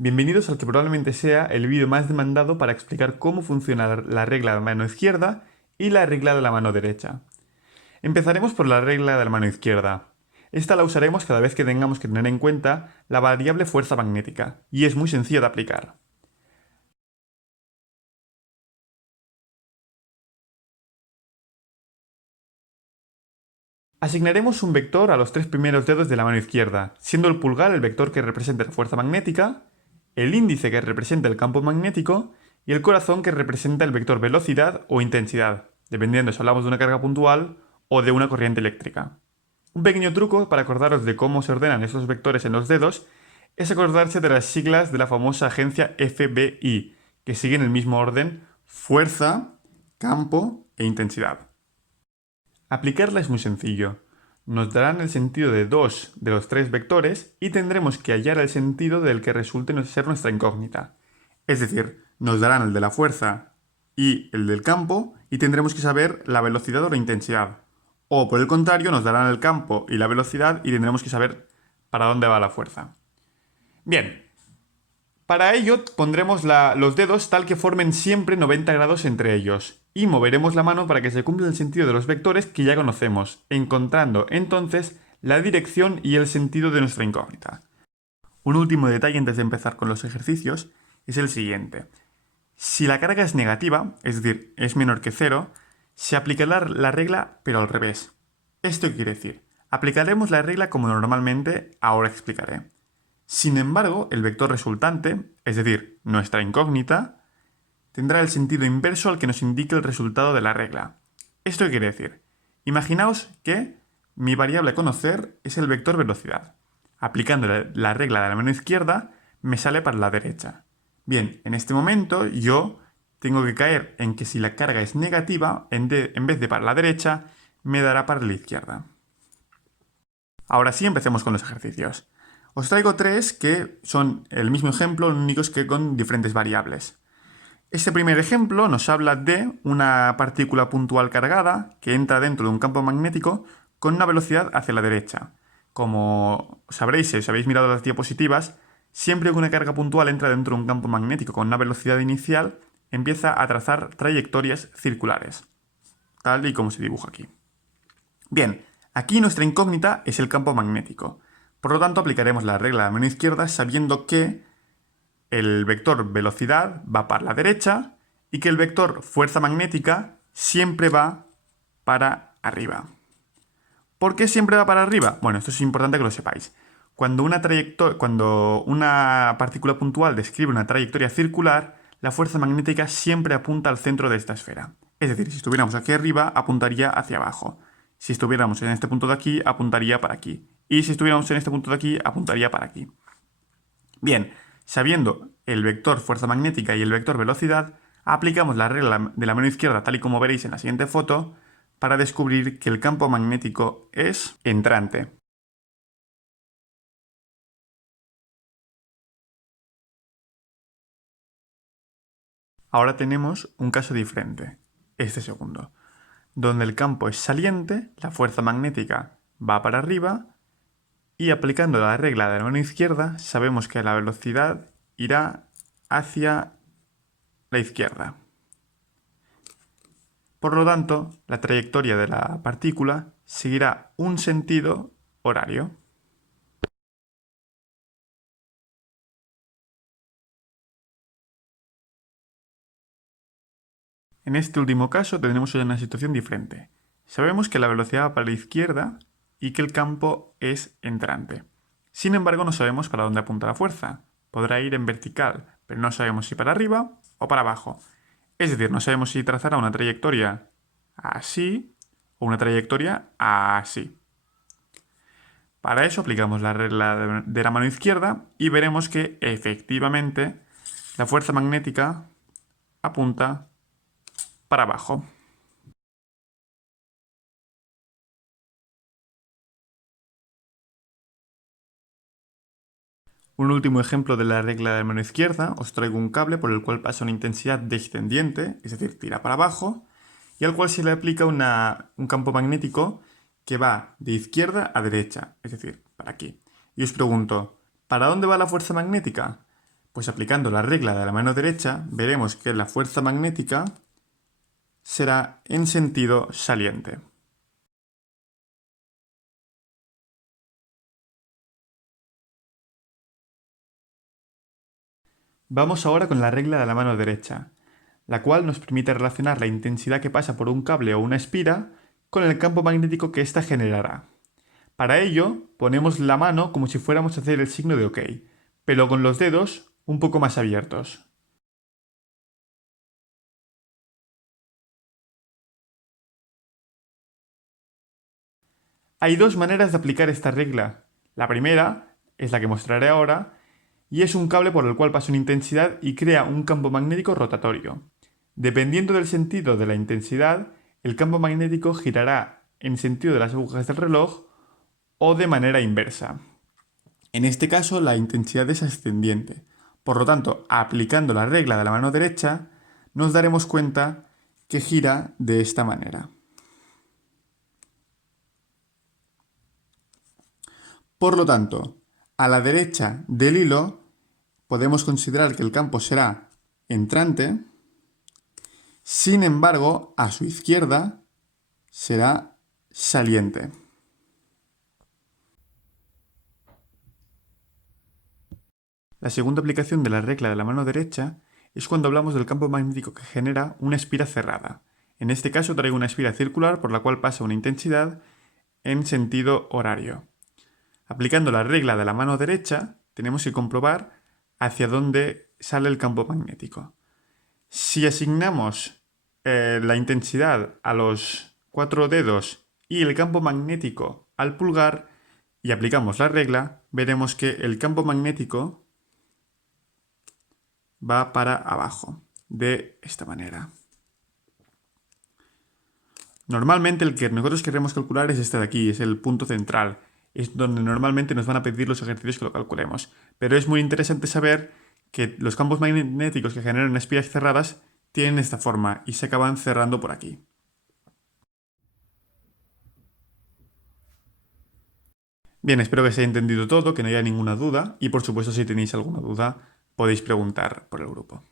Bienvenidos al que probablemente sea el vídeo más demandado para explicar cómo funciona la regla de la mano izquierda y la regla de la mano derecha. Empezaremos por la regla de la mano izquierda. Esta la usaremos cada vez que tengamos que tener en cuenta la variable fuerza magnética, y es muy sencilla de aplicar. Asignaremos un vector a los tres primeros dedos de la mano izquierda, siendo el pulgar el vector que representa la fuerza magnética, el índice que representa el campo magnético y el corazón que representa el vector velocidad o intensidad, dependiendo si hablamos de una carga puntual o de una corriente eléctrica. Un pequeño truco para acordaros de cómo se ordenan esos vectores en los dedos es acordarse de las siglas de la famosa agencia FBI, que siguen el mismo orden: fuerza, campo e intensidad. Aplicarla es muy sencillo. Nos darán el sentido de dos de los tres vectores y tendremos que hallar el sentido del que resulte ser nuestra incógnita. Es decir, nos darán el de la fuerza y el del campo y tendremos que saber la velocidad o la intensidad. O por el contrario, nos darán el campo y la velocidad y tendremos que saber para dónde va la fuerza. Bien, para ello pondremos los dedos tal que formen siempre 90 grados entre ellos y moveremos la mano para que se cumpla el sentido de los vectores que ya conocemos, encontrando entonces la dirección y el sentido de nuestra incógnita. Un último detalle antes de empezar con los ejercicios es el siguiente. Si la carga es negativa, es decir, es menor que cero, se aplicará la regla pero al revés. ¿Esto qué quiere decir? Aplicaremos la regla como normalmente ahora explicaré. Sin embargo, el vector resultante, es decir, nuestra incógnita, tendrá el sentido inverso al que nos indique el resultado de la regla. ¿Esto qué quiere decir? Imaginaos que mi variable a conocer es el vector velocidad. Aplicando la regla de la mano izquierda, me sale para la derecha. Bien, en este momento yo tengo que caer en que si la carga es negativa, en vez de para la derecha, me dará para la izquierda. Ahora sí, empecemos con los ejercicios. Os traigo tres que son el mismo ejemplo, lo único es que con diferentes variables. Este primer ejemplo nos habla de una partícula puntual cargada que entra dentro de un campo magnético con una velocidad hacia la derecha. Como sabréis si os habéis mirado las diapositivas, siempre que una carga puntual entra dentro de un campo magnético con una velocidad inicial, empieza a trazar trayectorias circulares, tal y como se dibuja aquí. Bien, aquí nuestra incógnita es el campo magnético. Por lo tanto, aplicaremos la regla de la mano izquierda sabiendo que el vector velocidad va para la derecha y que el vector fuerza magnética siempre va para arriba. ¿Por qué siempre va para arriba? Bueno, esto es importante que lo sepáis. Cuando una partícula puntual describe una trayectoria circular, la fuerza magnética siempre apunta al centro de esta esfera. Es decir, si estuviéramos aquí arriba, apuntaría hacia abajo. Si estuviéramos en este punto de aquí, apuntaría para aquí. Y si estuviéramos en este punto de aquí, apuntaría para aquí. Bien, sabiendo el vector fuerza magnética y el vector velocidad, aplicamos la regla de la mano izquierda tal y como veréis en la siguiente foto para descubrir que el campo magnético es entrante. Ahora tenemos un caso diferente, este segundo, donde el campo es saliente, la fuerza magnética va para arriba y aplicando la regla de la mano izquierda sabemos que la velocidad irá hacia la izquierda. Por lo tanto, la trayectoria de la partícula seguirá un sentido horario. En este último caso tendremos una situación diferente. Sabemos que la velocidad va para la izquierda y que el campo es entrante. Sin embargo, no sabemos para dónde apunta la fuerza. Podrá ir en vertical, pero no sabemos si para arriba o para abajo. Es decir, no sabemos si trazará una trayectoria así o una trayectoria así. Para eso aplicamos la regla de la mano izquierda y veremos que efectivamente la fuerza magnética apunta para abajo. Un último ejemplo de la regla de la mano izquierda, os traigo un cable por el cual pasa una intensidad descendiente, es decir, tira para abajo, y al cual se le aplica un campo magnético que va de izquierda a derecha, es decir, para aquí. Y os pregunto, ¿para dónde va la fuerza magnética? Pues aplicando la regla de la mano derecha, veremos que la fuerza magnética será en sentido saliente. Vamos ahora con la regla de la mano derecha, la cual nos permite relacionar la intensidad que pasa por un cable o una espira con el campo magnético que ésta generará. Para ello, ponemos la mano como si fuéramos a hacer el signo de OK, pero con los dedos un poco más abiertos. Hay dos maneras de aplicar esta regla. La primera es la que mostraré ahora, y es un cable por el cual pasa una intensidad y crea un campo magnético rotatorio. Dependiendo del sentido de la intensidad, el campo magnético girará en sentido de las agujas del reloj o de manera inversa. En este caso, la intensidad es ascendiente. Por lo tanto, aplicando la regla de la mano derecha, nos daremos cuenta que gira de esta manera. Por lo tanto, a la derecha del hilo podemos considerar que el campo será entrante, sin embargo, a su izquierda será saliente. La segunda aplicación de la regla de la mano derecha es cuando hablamos del campo magnético que genera una espira cerrada. En este caso traigo una espira circular por la cual pasa una intensidad en sentido horario. Aplicando la regla de la mano derecha, tenemos que comprobar hacia dónde sale el campo magnético. Si asignamos la intensidad a los 4 dedos y el campo magnético al pulgar y aplicamos la regla, veremos que el campo magnético va para abajo, de esta manera. Normalmente el que nosotros queremos calcular es este de aquí, es el punto central. Es donde normalmente nos van a pedir los ejercicios que lo calculemos. Pero es muy interesante saber que los campos magnéticos que generan espiras cerradas tienen esta forma y se acaban cerrando por aquí. Bien, espero que se haya entendido todo, que no haya ninguna duda y por supuesto si tenéis alguna duda podéis preguntar por el grupo.